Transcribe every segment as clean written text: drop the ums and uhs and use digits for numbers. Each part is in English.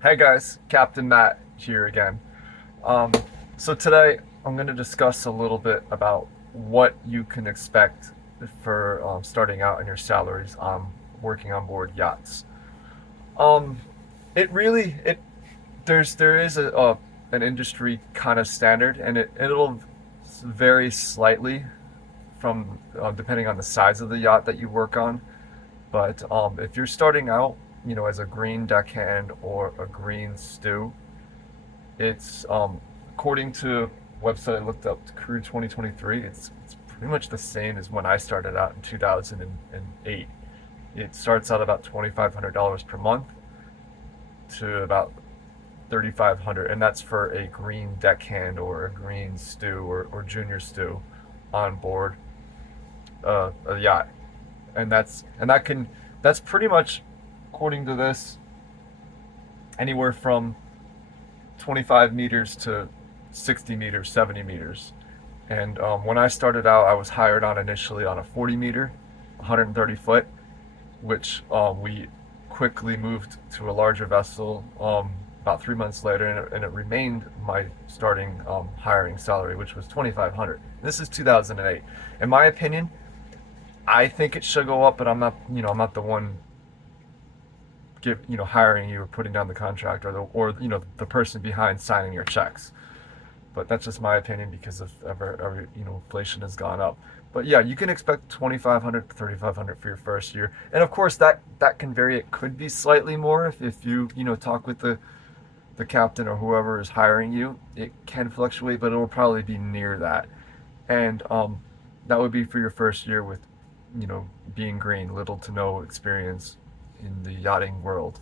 Hey guys, Captain Matt here again. Um, so today I'm going to discuss a little bit about what you can expect for starting out in your salaries on working on board yachts. Um, it really it there is an industry kind of standard, and it'll vary slightly from depending on the size of the yacht that you work on. But if you're starting out, as a green deckhand or a green stew, it's according to a website I looked up, Crew 2023. It's pretty much the same as when I started out in 2008. It starts out about $2,500 per month to about 3,500, and that's for a green deckhand or a green stew or junior stew on board a yacht, and that's pretty much, according to this, anywhere from 25 meters to 60 meters, 70 meters. And when I started out, I was hired on initially on a 40 meter, 130 foot, which we quickly moved to a larger vessel about 3 months later, and it remained my starting hiring salary, which was 2,500. This is 2008. In my opinion, I think it should go up, but I'm not the one hiring you or putting down the contract, or the person behind signing your checks. But that's just my opinion because of inflation has gone up. But yeah, you can expect 2,500 to 3,500 for your first year, and of course that can vary. It could be slightly more if you talk with the captain or whoever is hiring you. It can fluctuate, but it will probably be near that. And that would be for your first year with being green, little to no experience in the yachting world.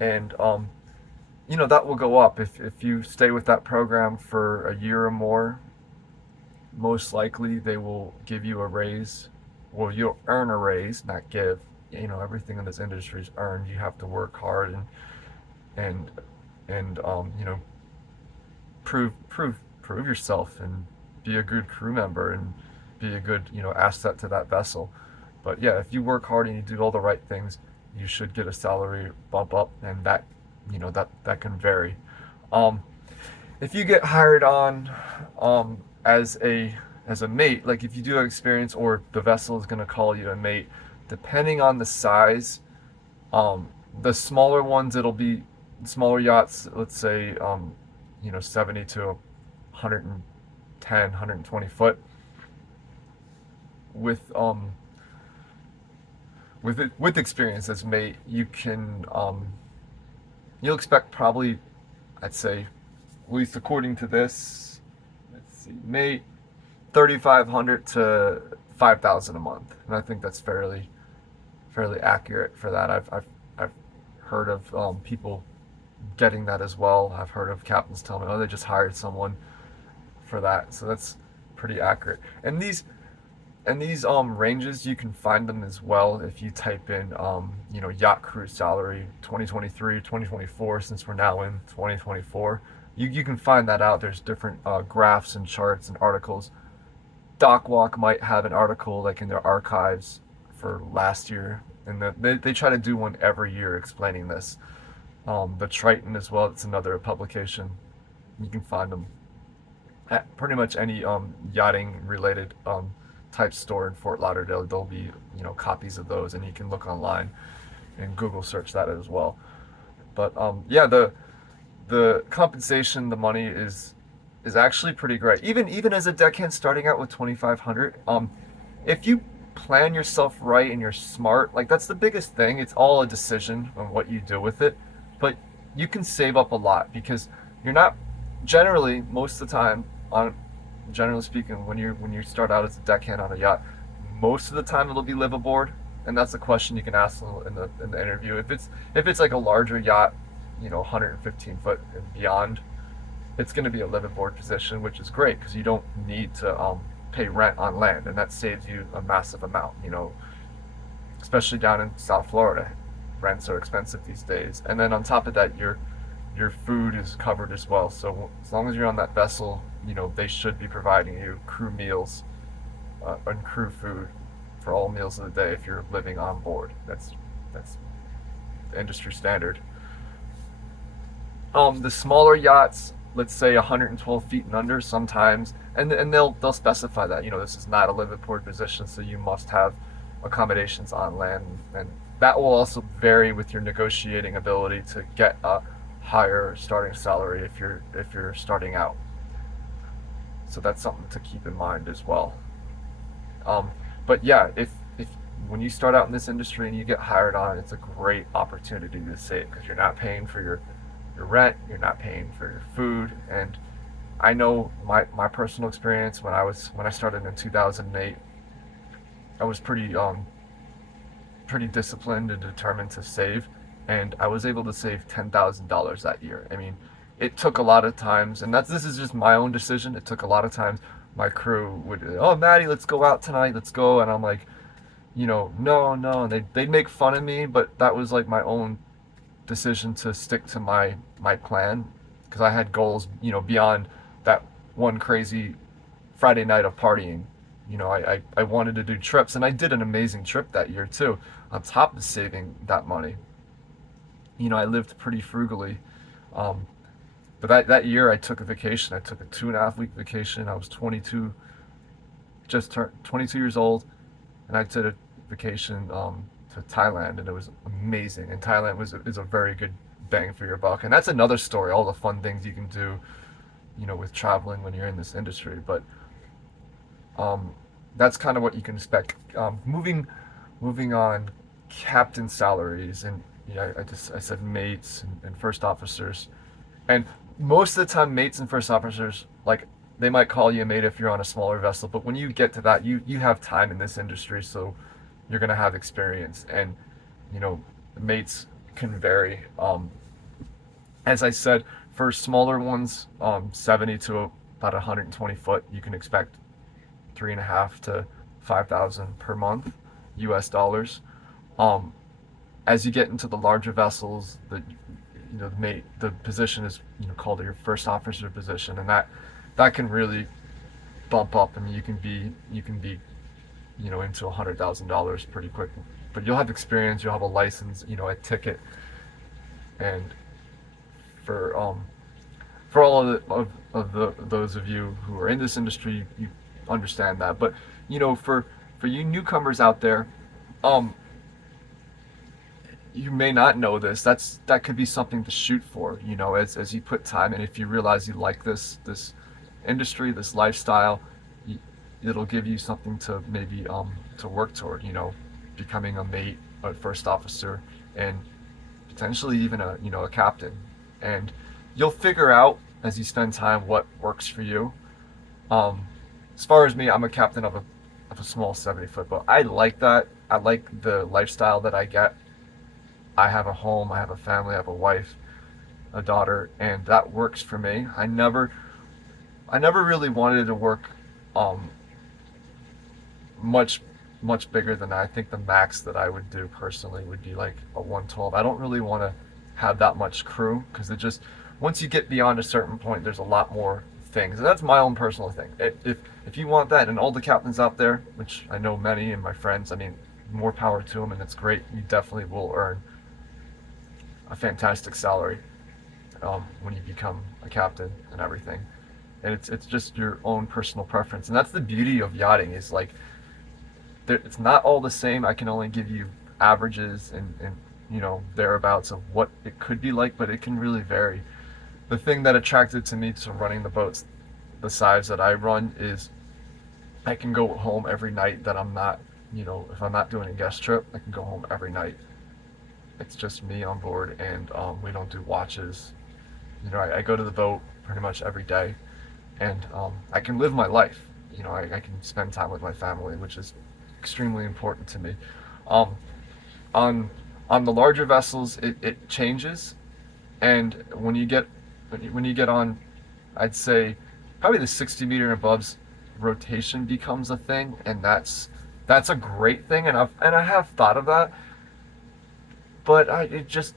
And that will go up if you stay with that program for a year or more. Most likely they will give you a raise. Well, you'll earn a raise, not give. Everything in this industry is earned. You have to work hard and and prove yourself and be a good crew member and be a good asset to that vessel. But yeah, if you work hard and you do all the right things, you should get a salary bump up, and that can vary. Um, if you get hired on as a mate, like if you do have experience or the vessel is going to call you a mate, depending on the size, the smaller ones, it'll be smaller yachts, let's say 70 to 110, 120 foot with with experience as mate, you'll expect probably, I'd say, at least according to this, let's see, mate, 3,500 to 5,000 a month, and I think that's fairly accurate for that. I've heard of people getting that as well. I've heard of captains tell me, oh, they just hired someone for that, so that's pretty accurate. And these ranges, you can find them as well if you type in yacht crew salary 2023, 2024. Since we're now in 2024, you can find that out. There's different graphs and charts and articles. Dockwalk might have an article like in their archives for last year, and they try to do one every year explaining this. The Triton as well, it's another publication. You can find them at pretty much any yachting related type store in Fort Lauderdale. There'll be copies of those, and you can look online and Google search that as well. But yeah, the compensation, the money is actually pretty great. Even as a deckhand starting out with 2,500, if you plan yourself right and you're smart, like that's the biggest thing. It's all a decision on what you do with it, but you can save up a lot because you're not generally most of the time on generally speaking, when you start out as a deckhand on a yacht, most of the time it'll be live aboard, and that's a question you can ask in the interview. If it's like a larger yacht, 115 foot and beyond, it's going to be a live aboard position, which is great because you don't need to pay rent on land, and that saves you a massive amount. Especially down in South Florida, rents are expensive these days, and then on top of that, your food is covered as well. So as long as you're on that vessel, they should be providing you crew meals and crew food for all meals of the day if you're living on board. That's the industry standard. The smaller yachts, let's say 112 feet and under, sometimes, and they'll specify that, this is not a live port position, so you must have accommodations on land, and that will also vary with your negotiating ability to get a higher starting salary if you're starting out. So that's something to keep in mind as well. Um, but yeah, if when you start out in this industry and you get hired on, it's a great opportunity to save because you're not paying for your rent, you're not paying for your food, and I know my personal experience when I started in 2008, I was pretty disciplined and determined to save, and I was able to save $10,000 that year. I mean, it took a lot of times, and this is just my own decision. It took a lot of times. My crew would, oh Maddie, let's go out tonight, let's go, and I'm like, no, no, and they'd make fun of me, but that was like my own decision to stick to my plan because I had goals, beyond that one crazy Friday night of partying. I wanted to do trips, and I did an amazing trip that year too. On top of saving that money, I lived pretty frugally. Um, but that year, I took a vacation. I took a 2.5 week vacation. I was 22, just turned 22 years old, and I took a vacation to Thailand, and it was amazing. And Thailand is a very good bang for your buck. And that's another story. All the fun things you can do, with traveling when you're in this industry. But um, that's kind of what you can expect. Moving on, captain salaries, and I said mates and first officers, and most of the time mates and first officers, like, they might call you a mate if you're on a smaller vessel, but when you get to that, you have time in this industry, so you're gonna have experience, and you know mates can vary. As I said, for smaller ones, 70 to about 120 foot, you can expect 3.5 to 5,000 per month, U.S. dollars. Um, as you get into the larger vessels, the position is called your first officer position, and that can really bump up. I mean, you can be into $100,000 pretty quick, but you'll have experience, you'll have a license, a ticket, and for for all of those of you who are in this industry, you understand that. But for you newcomers out there, um, you may not know this. That could be something to shoot for. As you put time in, if you realize you like this industry, this lifestyle, it'll give you something to maybe to work toward. Becoming a mate, a first officer, and potentially even a captain. And you'll figure out as you spend time what works for you. Um, as far as me, I'm a captain of a small 70 foot boat. I like that. I like the lifestyle that I get. I have a home, I have a family, I have a wife, a daughter, and that works for me. I never really wanted to work um, much much bigger than that. I think the max that I would do personally would be like a 112. I don't really want to have that much crew because once you get beyond a certain point, there's a lot more things. And that's my own personal thing. If you want that, and all the captains out there, which I know many and my friends, I mean, more power to them, and it's great. You definitely will earn a fantastic salary when you become a captain and everything. And it's just your own personal preference, and that's the beauty of yachting. Is like it's not all the same. I can only give you averages and thereabouts of what it could be like, but it can really vary. The thing that attracted to me to running the boats the size that I run is I can go home every night that I'm not, if I'm not doing a guest trip, I can go home every night. It's just me on board, and we don't do watches. I go to the boat pretty much every day, and I can live my life. I can spend time with my family, which is extremely important to me. Um, on on the larger vessels, it changes, and when you get on, I'd say probably the 60 meter and above rotation becomes a thing, and that's a great thing, and I have thought of that, but it just,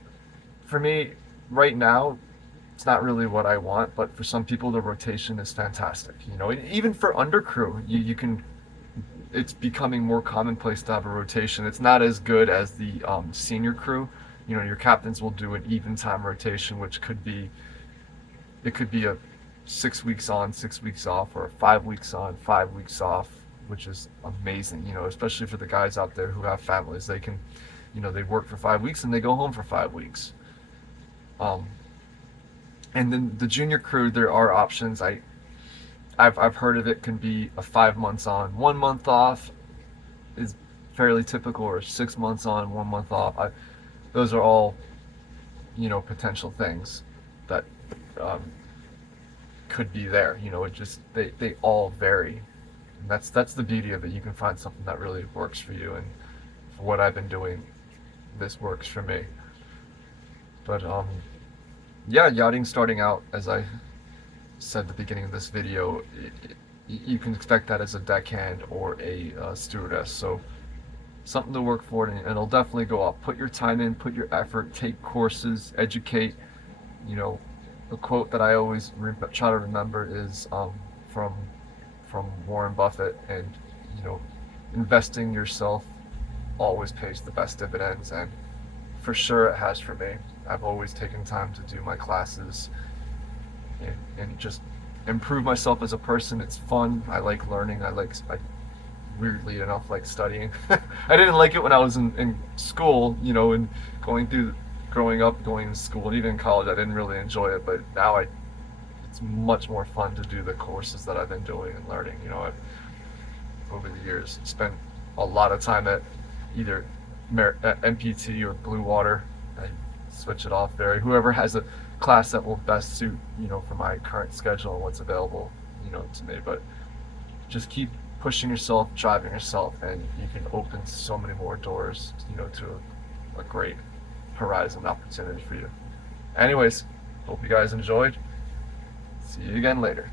for me right now, it's not really what I want. But for some people, the rotation is fantastic. Even for undercrew, you can. It's becoming more commonplace to have a rotation. It's not as good as the senior crew. your captains will do an even time rotation, which could be a 6 weeks on, 6 weeks off, or 5 weeks on, 5 weeks off, which is amazing, especially for the guys out there who have families. They can, they work for 5 weeks and they go home for 5 weeks. Um, and then the junior crew, there are options. I've heard of it can be a 5 months on, 1 month off is fairly typical, or 6 months on, 1 month off. Those are all, potential things that um, could be there. It just they all vary. And that's the beauty of it. You can find something that really works for you, and for what I've been doing, this works for me. But yeah, yachting starting out, as I said at the beginning of this video, you can expect that as a deckhand or a stewardess. So something to work for, and it'll definitely go up. Put your time in, put your effort, take courses, educate. You know, a quote that I always try to remember is from Warren Buffett, and investing yourself always pays the best dividends, and for sure it has for me. I've always taken time to do my classes and just improve myself as a person. It's fun. I like learning. I weirdly enough like studying. I didn't like it when I was in school, and growing up, going to school, and even in college, I didn't really enjoy it. But now it's much more fun to do the courses that I've been doing and learning. I've over the years spent a lot of time at either MPT or Blue Water. I switch it off there. Whoever has a class that will best suit, for my current schedule and what's available, to me. But just keep pushing yourself, driving yourself, and you can open so many more doors, to a great horizon opportunity for you. Anyways, hope you guys enjoyed. See you again later.